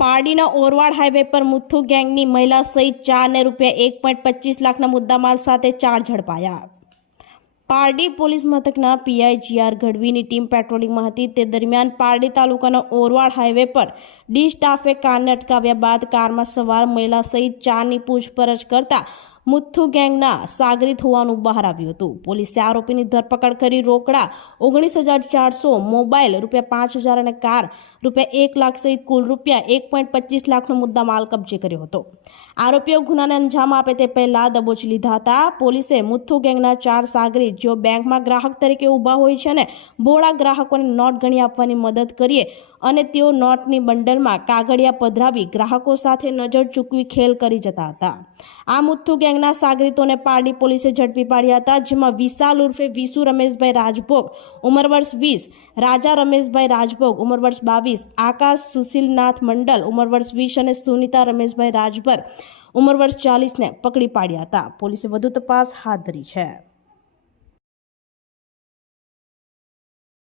પારડીના Orwad highway પર મુથ્થુ ગેંગની મહિલા સહિત ચારને રૂપિયા એક પોઈન્ટ પચીસ લાખના મુદ્દામાલ સાથે ચાર ઝડપાયા. પારડી પોલીસ મથકના પીઆઈ જીઆર ગઢવીની ટીમ પેટ્રોલિંગમાં હતી. તે દરમિયાન પારડી તાલુકાના ઓરવાડ હાઈવે પર ડી સ્ટાફે કારને અટકાવ્યા બાદ કારમાં સવાર મહિલા સહિત ચારની પૂછપરછ કરતા મુથ્થુ ગેંગના સાગરીત હોવાનું બહાર આવ્યું હતું. પોલીસે આરોપીની ધરપકડ કરી રોકડા ઓગણીસ હજાર ચારસો, મોબાઈલ રૂપિયા પાંચ હજાર અને કાર રૂપિયા એક લાખ સહિત કુલ રૂપિયા એક પોઈન્ટ પચીસ લાખનો મુદ્દા માલ કબજે કર્યો હતો. આરોપીઓ ગુનાને અંજામ આપે તે પહેલાં દબોચી લીધા હતા. પોલીસે મુથ્થુ ગેંગના ચાર સાગરીત, જેઓ બેંકમાં ગ્રાહક તરીકે ઊભા હોય છે અને ભોળા ગ્રાહકોને નોટ ગણી આપવાની મદદ કરીએ અને તેઓ નોટની બંડલમાં કાગળિયા પધરાવી ગ્રાહકો સાથે નજર ચૂકવી ખેલ કરી જતા હતા. આ મુથ્થુ ગેંગના સાગરીતોને પારડી પોલીસે ઝડપી પાડ્યા હતા, જેમાં વિશાલ ઉર્ફે વિસુ રમેશભાઈ રાજભોગ, ઉંમર વર્ષ વીસ, રાજા રમેશભાઈ રાજભોગ, ઉંમર વર્ષ બાવીસ, આકાશ સુશીલનાથ મંડલ, ઉંમર વર્ષ વીસ અને સુનિતા રમેશભાઈ રાજભર, ઉંમર વર્ષ ચાલીસને પકડી પાડ્યા હતા. પોલીસે વધુ તપાસ હાથ ધરી છે.